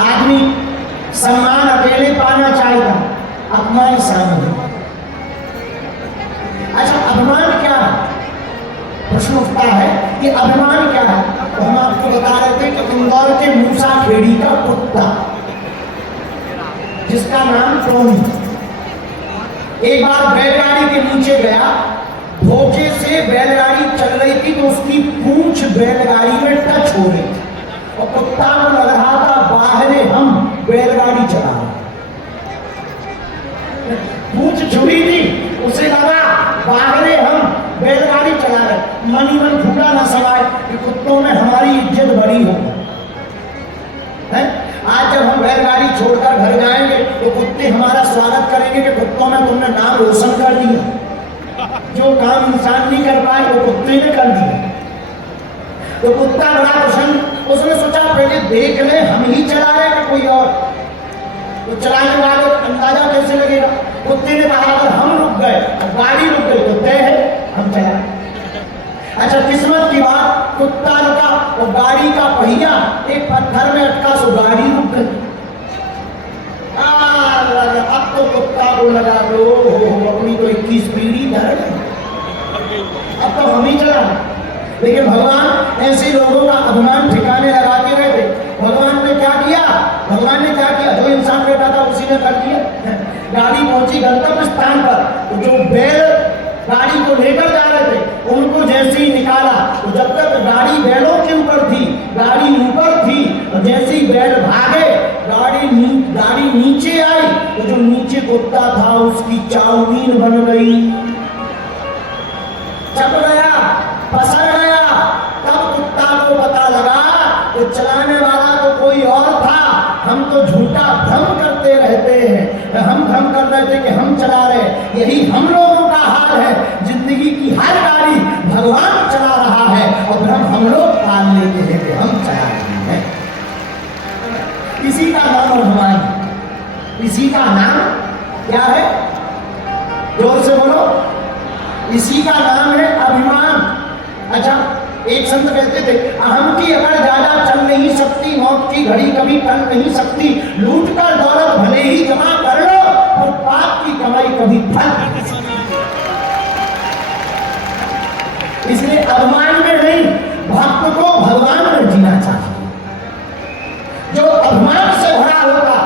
आदमी सम्मान अकेले पाना चाहेगा, अपमान सामूहिक। अच्छा, अभिमान क्या है? प्रश्न उठता है कि अभिमान क्या है? तो हम आपको बता रहे थे कि इंदौर के मूसा खेड़ी का कुत्ता जिसका नाम टोनी एक बार बैलगाड़ी के नीचे गया, धोखे से बैलगाड़ी चल रही थी तो उसकी पूंछ बैलगाड़ी में टच हो रही थी और कुत्ता को लग रहा था बाहरे हम बैलगाड़ी चला रहे, पूंछ छुड़ी थी, उसे लगा बाहरे हम बैलगाड़ी चला रहे। मन ही मन फूटा ना सवाल कि कुत्तों में हमारी इज्जत बड़ी हो। आज जब हम बैलगाड़ी छोड़कर घर जाएंगे तो कुत्ते हमारा स्वागत करेंगे कि कुत्तों में तुमने नाम रोशन कर दिया, जो काम इंसान नहीं कर पाए वो कुत्ते ने कर दिया। तो कुत्ता बड़ा प्रसन्न, उसने सोचा पहले देख ले हम ही चला रहे हैं कोई और, तो चलाने वाले को अंदाजा कैसे लगेगा। कुत्ते ने कहा अगर हम रुक गए, गाड़ी रुक गई तो तय है हम चला। अच्छा, किस्मत की बात, कुत्ता रुका और गाड़ी का पहिया एक पत्थर में अटका, सो गाड़ी रुक गई। अब तो कुत्ता को लगा दो अपनी तो 21 पीढ़ी धर, अब तो हम ही चला। लेकिन भगवान ऐसे लोगों का अभिमान ठिकाने लगाते रहते। भगवान ने क्या किया? भगवान ने क्या किया? जो इंसान बैठा था उसी ने कर दिया। गाड़ी पहुंची गंतव्य स्थान पर, तो जो बैल गाड़ी को लेकर जा रहे थे उनको जैसे ही निकाला, तो जब तक गाड़ी बैलों के ऊपर थी, गाड़ी ऊपर थी, और जैसे ही बैल भागे गाड़ी नीचे आई, तो जो नीचे कुत्ता था उसकी चाउमीन बन गई, चप गया, फंस गया। तब कुत्ता को पता लगा कि चलाने वाला तो कोई और था, हम तो झूठा भ्रम करते रहते हैं, हम भ्रम कर रहे थे कि हम चला रहे। यही हम लोगों का हाल है, जिंदगी की हर गाड़ी भगवान चला रहा है और भ्रम हम लोग पाल लेते हैं कि हम चला रहे हैं। इसी का नाम अभिमान, इसी का नाम क्या है? जोर से बोलो, इसी का नाम है अभिमान। अच्छा, एक संत कहते थे अहम की अगर ज्यादा चल नहीं सकती, मौत की घड़ी कभी टल नहीं सकती, लूट कर दौलत भले ही जमा कर लो और पाप की कमाई कभी फल नहीं सकती। इसलिए अभिमान में नहीं, भक्त को भगवान में जीना चाहिए। जो अभिमान से भरा होता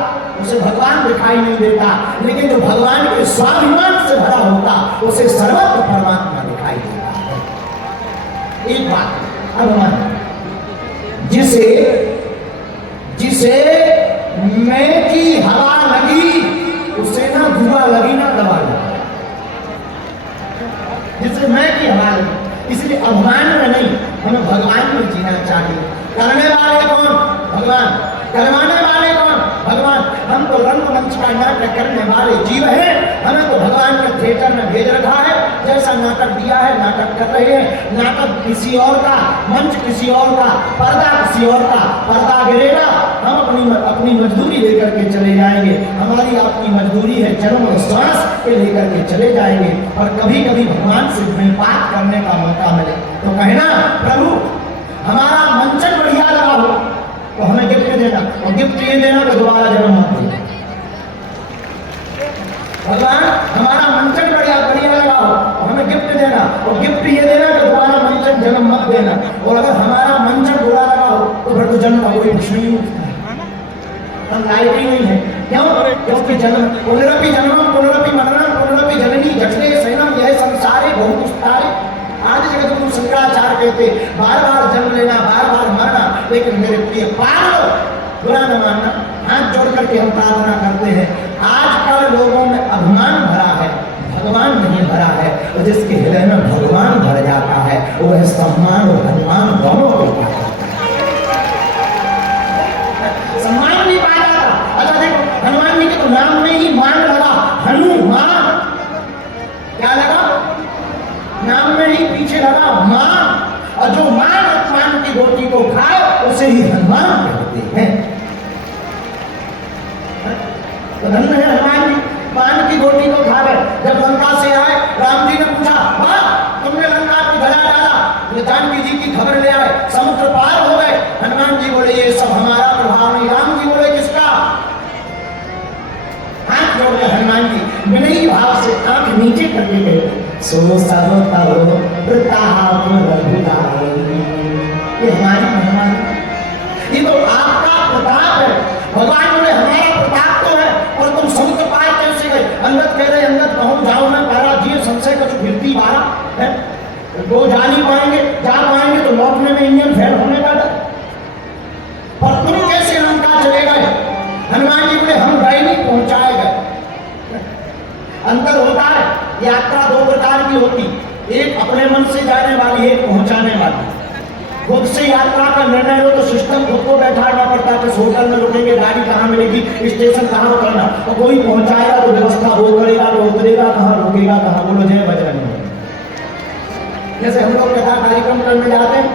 उसे भगवान दिखाई नहीं देता, लेकिन जो भगवान के स्वाभिमान से भरा होता उसे सर्वत्र परमात्मा दिखाई देता है। एक बात, अभिमान जिसे मैं की हवा लगी उसे ना दुआ लगी ना दवा लगी, जिसे मैं की हवा लगी। इसलिए अभिमान में नहीं, हमें भगवान में जीना चाहिए। करने वाले कौन? भगवान। करवाने वाले कौन? भगवान। हम तो रंगमंच का नाटक करने वाले जीव हैं, हमें तो भगवान ने थिएटर में भेज रखा है। जैसा नाटक दिया है नाटक कर रहे हैं, नाटक किसी और का, मंच किसी और का, पर्दा किसी और का, पर्दा गिरेगा, हम अपनी मजदूरी लेकर के चले जाएंगे। हमारी आपकी मजदूरी है जन्म और श्वास के लेकर के चले जाएंगे। और कभी कभी भगवान से बात करने का मौका मिले तो कहना प्रभु हमारा मंचन बढ़िया लगा हो तो हमें गिफ्ट देना, और गिफ्ट ये देना तो दोबारा जन्म मत देना। भगवान हमारा मंचन बढ़िया लगा हो तो हमें गिफ्ट देना, और गिफ्ट ये देना कि दोबारा मंचन जन्म मत देना। और अगर हमारा मंचन बुरा लगा हो तो फिर तो जन्म का कोई प्रश्न ही उठता है, हम लायक ही नहीं है। क्यों? क्योंकि जन्म पुनरपि जन्मम पुनरपि मरणम पुनरपि जननी जठरे शयनम यह संसारे बहुतुष्टारे। आज जगत गुरु शंकराचार्य कहते बार बार जन्म लेना, बार बार मरना, लेकिन मेरे प्रिय पालो बुरा न मानना। हाथ जोड़ करके हम प्रार्थना करते हैं, आजकल लोगों में अभिमान भरा है, भगवान नहीं भरा है। और जिसके हृदय में भगवान भर जाता है वह सम्मान और हनुमान दोनों को पाता है। सम्मान भी पाया जाता। अच्छा देखो, हनुमान जी के तो नाम में ही मान लगा, हनुमान क्या लगा? नाम में ही पीछे लगा मान, और जो मान की रोटी को खाए उसे ही हनुमान कहते हैं। तो धन्य है हनुमान जी, मान की रोटी को खा गए। जब लंका से आए, राम जी ने पूछा वाह तुमने लंका को जला डाला, जानकी जी की खबर ले आए, समुद्र पार हो गए। हनुमान जी बोले ये सब हमारा प्रभाव नहीं। राम जी बोले कि सो सब तरो प्रताप रघुराई। ये हमारी महिमा है, ये तो आपका प्रताप है। भगवान बोले हमारा प्रताप तो है और तुम समुद्र पार कैसे गए? अंगद कह रहे अंगद कहूँ जाओ मैं पैरा दिए संशय का फिरती बारा है, वो जा नहीं पाएंगे, जा पाएंगे तो लौटने में इंजन फेल होने का डर। पर तुम कैसे लंका चले गए? हनुमान जी बोले हम गए नहीं, पहुंचाए गए। अंतर होता है, यात्रा दो प्रकार की होती, एक अपने मन से जाने वाली, एक पहुंचाने वाली। खुद से यात्रा का निर्णय हो तो सिस्टम खुद को बैठाना पड़ता है, किस होटल में रुकेंगे, गाड़ी कहाँ मिलेगी, स्टेशन कहाँ उतरना, और कोई पहुंचाएगा तो व्यवस्था वो करेगा, तो उतरेगा कहाँ, रुकेगा कहाँ। बोलो जय बजरंग। जैसे हम लोग कथा कार्यक्रम करने जाते हैं,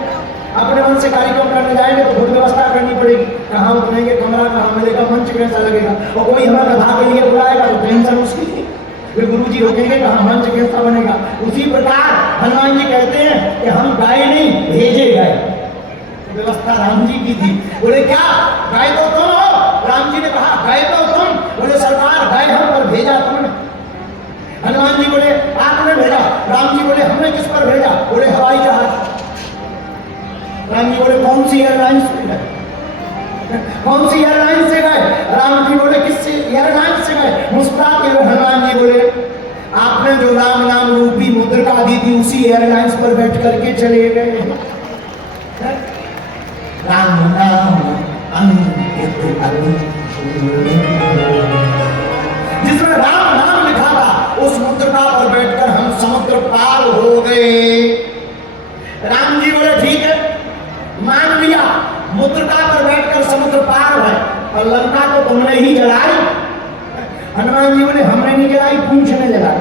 अपने मन से कार्यक्रम करने जाएंगे तो खुद व्यवस्था करनी पड़ेगी, कहाँ उतरेंगे, कमरा कहाँ मिलेगा, मंच कैसा लगेगा, और कोई हमें कथा के लिए बुलाएगा तो टेंशन उसकी, फिर गुरु जी रोकेंगे कहाँ, मंच कैसा बनेगा। उसी प्रकार हनुमान जी कहते हैं कि हम गए नहीं, भेजे गए। व्यवस्था राम जी की थी। बोले क्या गए तो तुम हो? राम जी ने कहा गए तो तुम। बोले सरकार गए हम, पर भेजा तुमने। हनुमान जी बोले आपने भेजा। राम जी बोले हमने किस पर भेजा? बोले हवाई जहाज। राम जी बोले कौन सी एयरलाइन से गए? कौन सी एयरलाइन से गए? राम जी बोले किससे एयरलाइन से गए? मुस्कुराते हुए हनुमान जी बोले आपने जो राम नाम रूपी मुद्रिका दी थी उसी एयरलाइंस पर बैठ करके चले गए। राम नाम जिसमें राम नाम लिखा था उस मुद्रिका पर बैठकर हम समुद्र पार हो गए। राम जी बोले ठीक है, मान लिया, मुद्रिका पर बैठकर समुद्र पार है, और लंका तो तुमने ही जलाई। हनुमान जी बोले हमने नहीं जलाई, पूंछ ने जलाई।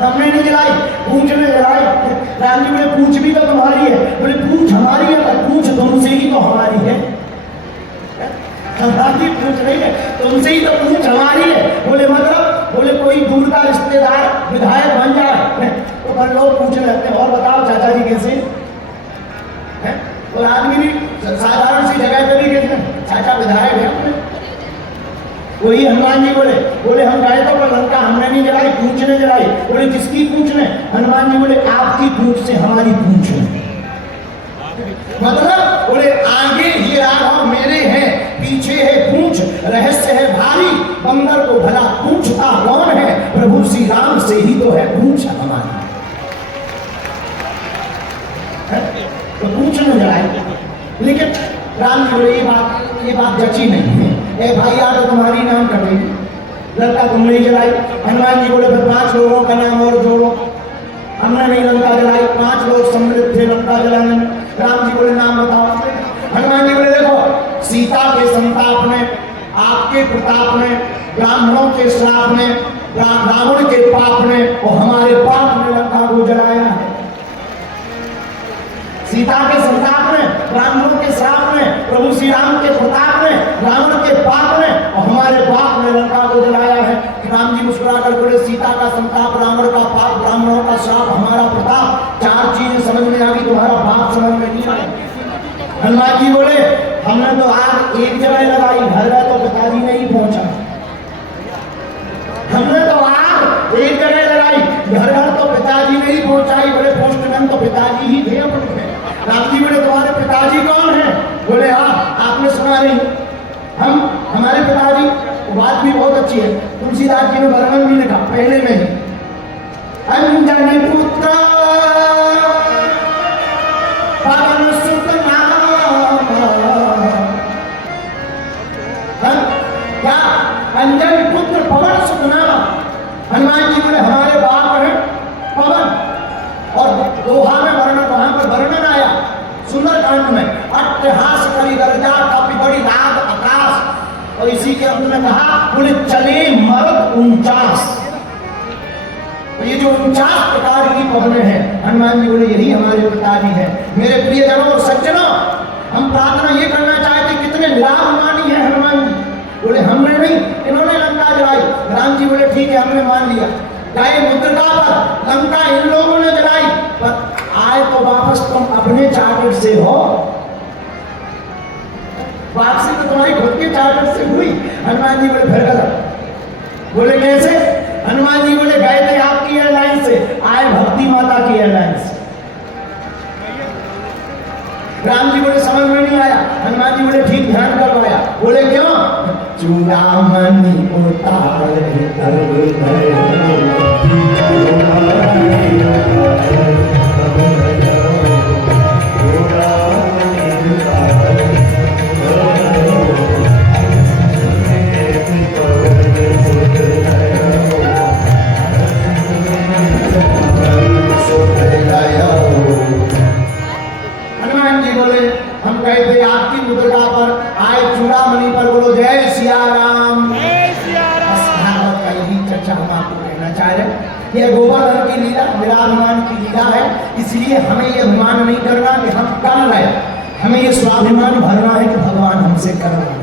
हमने नहीं जलाई, पूंछ ने जलाई। राम जी बोले पूंछ भी तो तुम्हारी है। बोले पूंछ हमारी है, पर पूंछ तुमसे ही तो हमारी है। हमारी पूंछ नहीं है, तुमसे ही तो पूंछ हमारी है। बोले मतलब? बोले कोई दूर का रिश्तेदार विधायक बन जाए तो पर लोग पूछने लगते हैं और बताओ चाचा जी कैसे है? और आदमी भी साधारण सी जगह पे भी कहते हैं चाचा विधायक है अपने। वही हनुमान जी बोले हम गए तो पर लंका हमने नहीं जलाई, पूंछ ने जलाई। बोले किसकी पूंछ ने? हनुमान जी बोले आपकी पूंछ से हमारी पूंछ है। मतलब बोले आगे ये राघव मेरे हैं, पीछे है पूंछ, रहस्य है भारी, बंदर को भला पूंछता कौन है? प्रभु श्री राम से ही तो है पूंछ हमारी। तो पूंछ न जलाई। लेकिन राम जी बोले ये बात जची नहीं है। ए भाई तो तुम्हारी नाम कटेगी, लंका तुमने ही जलाई। हनुमान जी बोले फिर 5 लोगों का नाम और जोड़ो। हमने नहीं लंका जलाई, 5 लोग सम्मिलित थे लंका जलाने में। राम जी बोले नाम बताओ। हनुमान जी बोले देखो सीता के संताप में, आपके प्रताप में, ब्राह्मणों के श्राप में, रावण के पाप ने और हमारे पाप ने लंका को जलाया है। सीता के संताप में, ब्राह्मणों के श्राप में, प्रभु श्री राम के प्रताप में, रावण के पाप ने और हमारे पाप ने लंका को जलाया है। राम जी मुस्कुराकर बोले सीता का संताप, रावण का पाप, ब्राह्मणों का श्राप, हमारा प्रताप, 4 चीजें समझ में आ गई, तुम्हारा पाप समझ में नहीं आया। हनुमान जी बोले हमने तो आग एक जगह लगाई, घर गए तो पिताजी नहीं पहुंचा। हमने तो आग एक जगह लगाई, घर तो पिताजी नहीं पहुंचाई। बोले पोस्टमैन तो पिताजी ही थे अपने। राम जी बोले तुम्हारे पिताजी कौन है? बोले हाँ आपने सुना नहीं, हमारे पिताजी। बात भी बहुत अच्छी है, तुलसीदास जी ने वर्णन भी लिखा पहले में ही। अंजनी पुत्र पवन सुत नाम, क्या अंजनी पुत्र पवन सुत नाम। हनुमान जी बोले हमारे बाप है पवन, और दोहा में वर्णन, वहां पर वर्णन आया सुंदरकांड में, अट्टहास करी गर्जा कपि बड़ी नाद आकाश। और इसी के अंत में कहा बोले चले मर्द 49। तो ये जो 49 प्रकार की पवने हैं, हनुमान जी बोले यही हमारे पिताजी हैं। मेरे प्रियजनों और सज्जनों, हम प्रार्थना ये करना चाहते कितने निराभिमानी है हनुमान जी। बोले हमने नहीं, इन्होंने लंका जलाई। राम जी बोले ठीक है हमने मान लिया, गए मुद्रिका पर, लंका इन लोगों ने जलाई, पर आए तो वापस तुम अपने चार्टर से हो। वापसी तो तुम्हारी खुद के चार्टर से हुई। हनुमान जी बोले फिर गलत। बोले कैसे? हनुमान जी बोले गए थे आपकी एयरलाइन से, आए भक्ति माता की एयरलाइन से। राम जी बोले समझ में नहीं आया। हनुमान जी बोले ठीक ध्यान करवाया। बोले क्यों? चूड़ामणि उतार हनुमान जी बोले हम गए थे आपकी मुद्रिका पर, आए चूड़ामणि पर। बोलो जय सिया राम। भागवत का यही चर्चा हम आपको कहना चाह रहे हैं। यह गोवर्धन की लीला विराजमान की लीला है, इसलिए हमें यह अभिमान नहीं करना कि हम कर रहे, हमें यह स्वाभिमान भरना है कि भगवान हमसे कर रहे हैं।